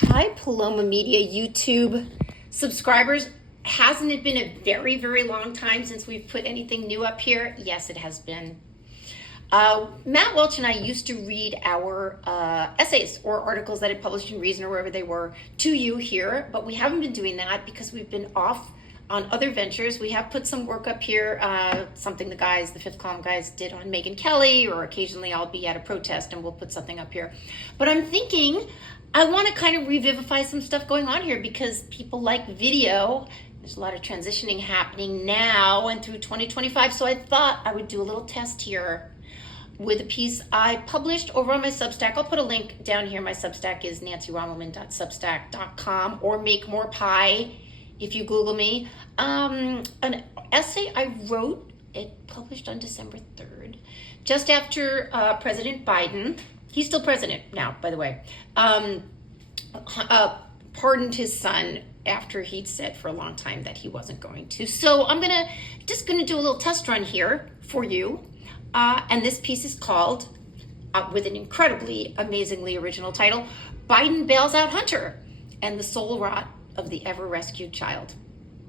Hi, Paloma Media YouTube subscribers. Hasn't it been a very, very long time since we've put anything new up here? Yes, it has been. Matt Welch and I used to read our essays or articles that had published in Reason or wherever they were to you here, but we haven't been doing that because we've been off on other ventures. We have put some work up here, something the fifth column guys did on Megyn Kelly, or occasionally I'll be at a protest and we'll put something up here. But I'm thinking I want to kind of revivify some stuff going on here because people like video. There's a lot of transitioning happening now and through 2025. So I thought I would do a little test here with a piece I published over on my Substack. I'll put a link down here. My Substack is nancyrommelmann.substack.com, or Make More Pie if you Google me. An essay I wrote, it published on December 3rd, just after President Biden, he's still president now, by the way, pardoned his son after he'd said for a long time that he wasn't going to. So I'm just gonna do a little test run here for you. And this piece is called, with an incredibly, amazingly original title, Biden Bails Out Hunter and the Soul Rot of the Ever Rescued Child.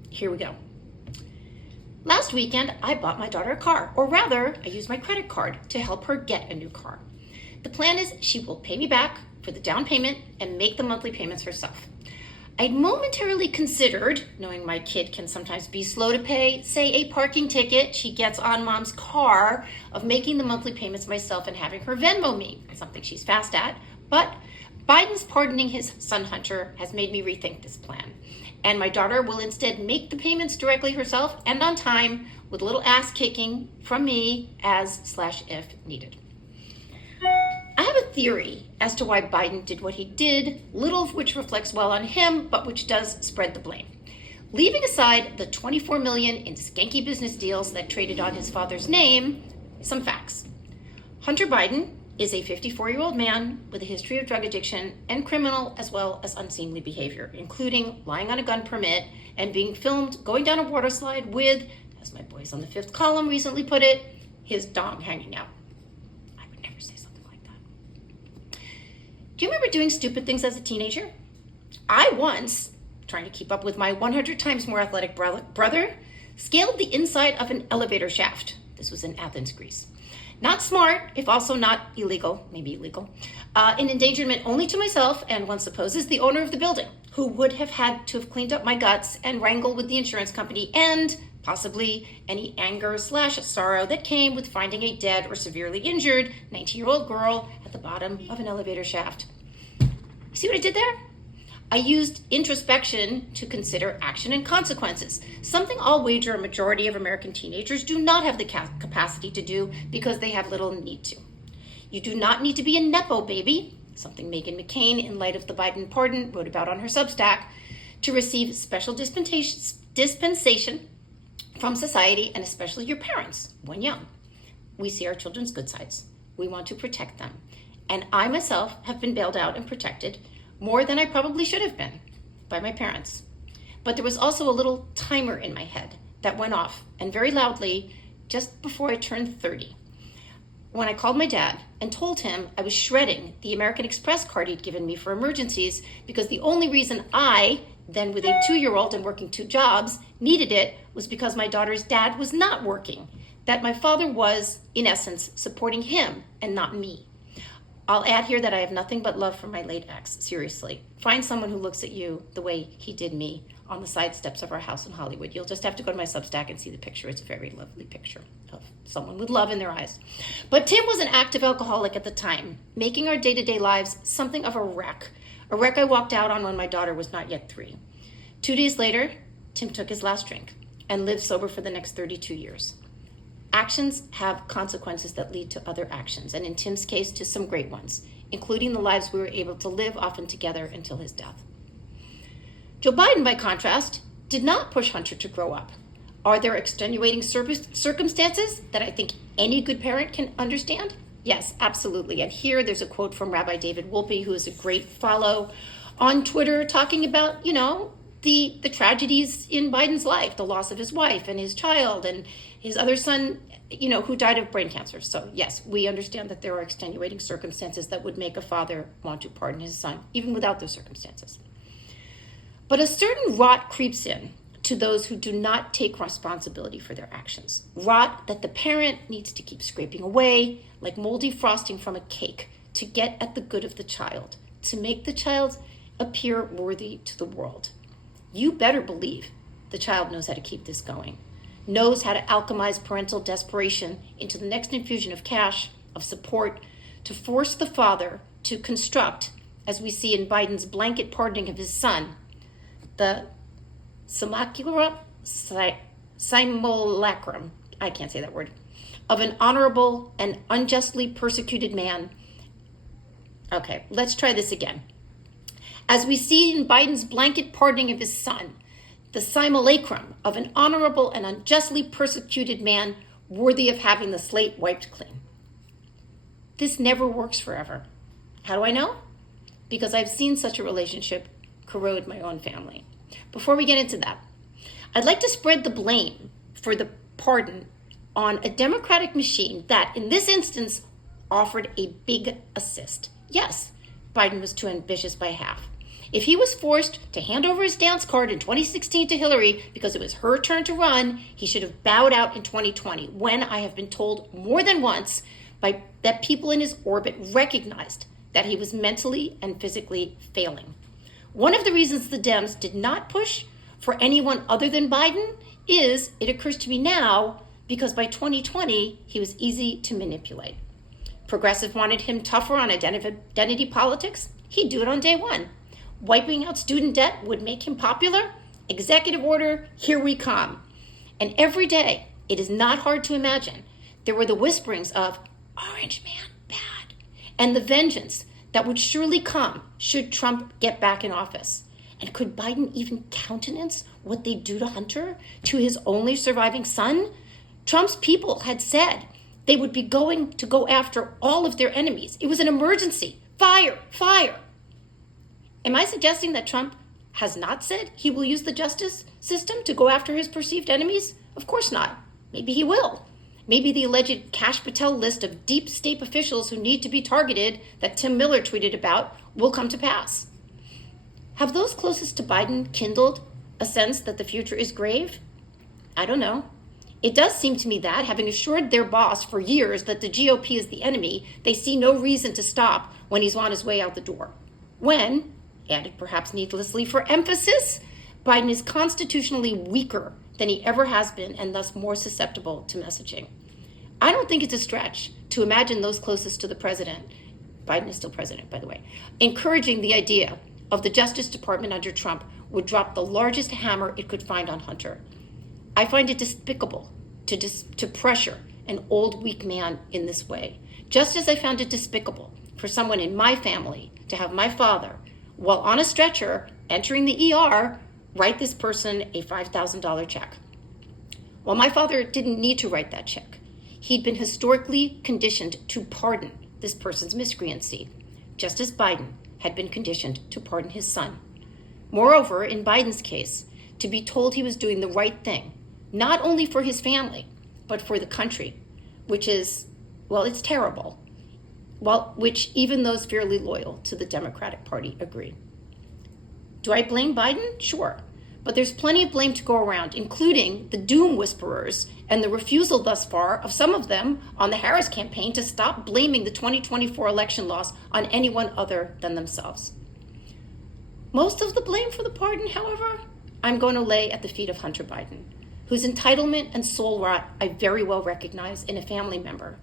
Here we go. Last weekend, I bought my daughter a car, or rather, I used my credit card to help her get a new car. The plan is she will pay me back for the down payment and make the monthly payments herself. I'd momentarily considered, knowing my kid can sometimes be slow to pay, say a parking ticket she gets on mom's car, of making the monthly payments myself and having her Venmo me, something she's fast at. But Biden's pardoning his son Hunter has made me rethink this plan. And my daughter will instead make the payments directly herself and on time, with a little ass kicking from me as/if needed. I have a theory as to why Biden did what he did, little of which reflects well on him, but which does spread the blame. Leaving aside the $24 million in skanky business deals that traded on his father's name, some facts. Hunter Biden is a 54-year-old man with a history of drug addiction and criminal as well as unseemly behavior, including lying on a gun permit and being filmed going down a water slide with, as my boys on the fifth column recently put it, his dong hanging out. Do you remember doing stupid things as a teenager? I once, trying to keep up with my 100 times more athletic brother, scaled the inside of an elevator shaft. This was in Athens, Greece. Not smart, if also not illegal, maybe illegal. An endangerment only to myself and, one supposes, the owner of the building, who would have had to have cleaned up my guts and wrangle with the insurance company and possibly any anger/sorrow that came with finding a dead or severely injured 19-year-old girl at the bottom of an elevator shaft. You see what I did there? I used introspection to consider action and consequences, something I'll wager a majority of American teenagers do not have the capacity to do because they have little need to. You do not need to be a Nepo baby, something Meghan McCain, in light of the Biden pardon, wrote about on her Substack, to receive special dispensation from society and especially your parents when young. We see our children's good sides. We want to protect them. And I myself have been bailed out and protected more than I probably should have been by my parents. But there was also a little timer in my head that went off, and very loudly, just before I turned 30. When I called my dad and told him I was shredding the American Express card he'd given me for emergencies because the only reason I, then with a 2-year-old and working 2 jobs, needed it was because my daughter's dad was not working, that my father was, in essence, supporting him and not me. I'll add here that I have nothing but love for my late ex, seriously. Find someone who looks at you the way he did me on the side steps of our house in Hollywood. You'll just have to go to my Substack and see the picture. It's a very lovely picture of someone with love in their eyes. But Tim was an active alcoholic at the time, making our day-to-day lives something of a wreck I walked out on when my daughter was not yet 3. 2 days later, Tim took his last drink and lived sober for the next 32 years. Actions have consequences that lead to other actions, and in Tim's case, to some great ones, including the lives we were able to live often together until his death. Joe Biden, by contrast, did not push Hunter to grow up. Are there extenuating circumstances that I think any good parent can understand? Yes, absolutely. And here there's a quote from Rabbi David Wolpe, who is a great follow on Twitter, talking about, the tragedies in Biden's life, the loss of his wife and his child and his other son, who died of brain cancer. So yes, we understand that there are extenuating circumstances that would make a father want to pardon his son, even without those circumstances. But a certain rot creeps in to those who do not take responsibility for their actions. Rot that the parent needs to keep scraping away like moldy frosting from a cake to get at the good of the child, to make the child appear worthy to the world. You better believe the child knows how to keep this going, knows how to alchemize parental desperation into the next infusion of cash, of support, to force the father to construct, as we see in Biden's blanket pardoning of his son, the simulacrum, I can't say that word, of an honorable and unjustly persecuted man. Okay, let's try this again. As we see in Biden's blanket pardoning of his son, the simulacrum of an honorable and unjustly persecuted man worthy of having the slate wiped clean. This never works forever. How do I know? Because I've seen such a relationship corrode my own family. Before we get into that, I'd like to spread the blame for the pardon on a Democratic machine that, in this instance, offered a big assist. Yes, Biden was too ambitious by half. If he was forced to hand over his dance card in 2016 to Hillary because it was her turn to run, he should have bowed out in 2020, when I have been told more than once that people in his orbit recognized that he was mentally and physically failing. One of the reasons the Dems did not push for anyone other than Biden is, it occurs to me now, because by 2020, he was easy to manipulate. Progressive wanted him tougher on identity politics. He'd do it on day one. Wiping out student debt would make him popular. Executive order, here we come. And every day, it is not hard to imagine, there were the whisperings of Orange Man bad, and the vengeance that would surely come should Trump get back in office. And could Biden even countenance what they do to Hunter, to his only surviving son? Trump's people had said they would be going to go after all of their enemies. It was an emergency. Fire, fire. Am I suggesting that Trump has not said he will use the justice system to go after his perceived enemies? Of course not. Maybe he will. Maybe the alleged Kash Patel list of deep state officials who need to be targeted that Tim Miller tweeted about will come to pass. Have those closest to Biden kindled a sense that the future is grave? I don't know. It does seem to me that, having assured their boss for years that the GOP is the enemy, they see no reason to stop when he's on his way out the door. When, added perhaps needlessly for emphasis, Biden is constitutionally weaker than he ever has been and thus more susceptible to messaging. I don't think it's a stretch to imagine those closest to the president, Biden is still president, by the way, encouraging the idea of the Justice Department under Trump would drop the largest hammer it could find on Hunter. I find it despicable to pressure an old, weak man in this way, just as I found it despicable for someone in my family to have my father, while on a stretcher entering the ER, write this person a $5,000 check. Well, my father didn't need to write that check. He'd been historically conditioned to pardon this person's miscreancy, just as Biden had been conditioned to pardon his son. Moreover, in Biden's case, to be told he was doing the right thing, not only for his family, but for the country, which is, well, it's terrible, which even those fairly loyal to the Democratic Party agree. Do I blame Biden? Sure. But there's plenty of blame to go around, including the doom whisperers and the refusal thus far of some of them on the Harris campaign to stop blaming the 2024 election loss on anyone other than themselves. Most of the blame for the pardon, however, I'm going to lay at the feet of Hunter Biden, whose entitlement and soul rot I very well recognize in a family member.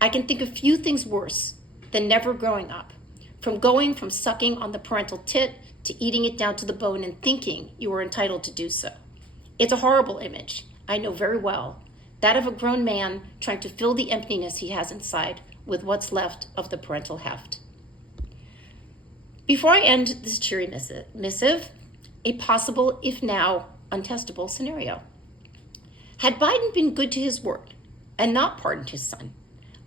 I can think of few things worse than never growing up, from sucking on the parental tit to eating it down to the bone and thinking you were entitled to do so. It's a horrible image, I know very well, that of a grown man trying to fill the emptiness he has inside with what's left of the parental heft. Before I end this cheery missive, a possible, if now, untestable scenario. Had Biden been good to his word and not pardoned his son,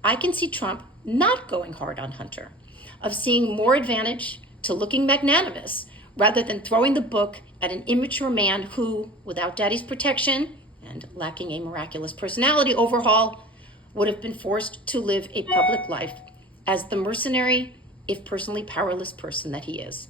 I can see Trump not going hard on Hunter, of seeing more advantage to looking magnanimous rather than throwing the book at an immature man who, without daddy's protection and lacking a miraculous personality overhaul, would have been forced to live a public life as the mercenary, if personally powerless person that he is.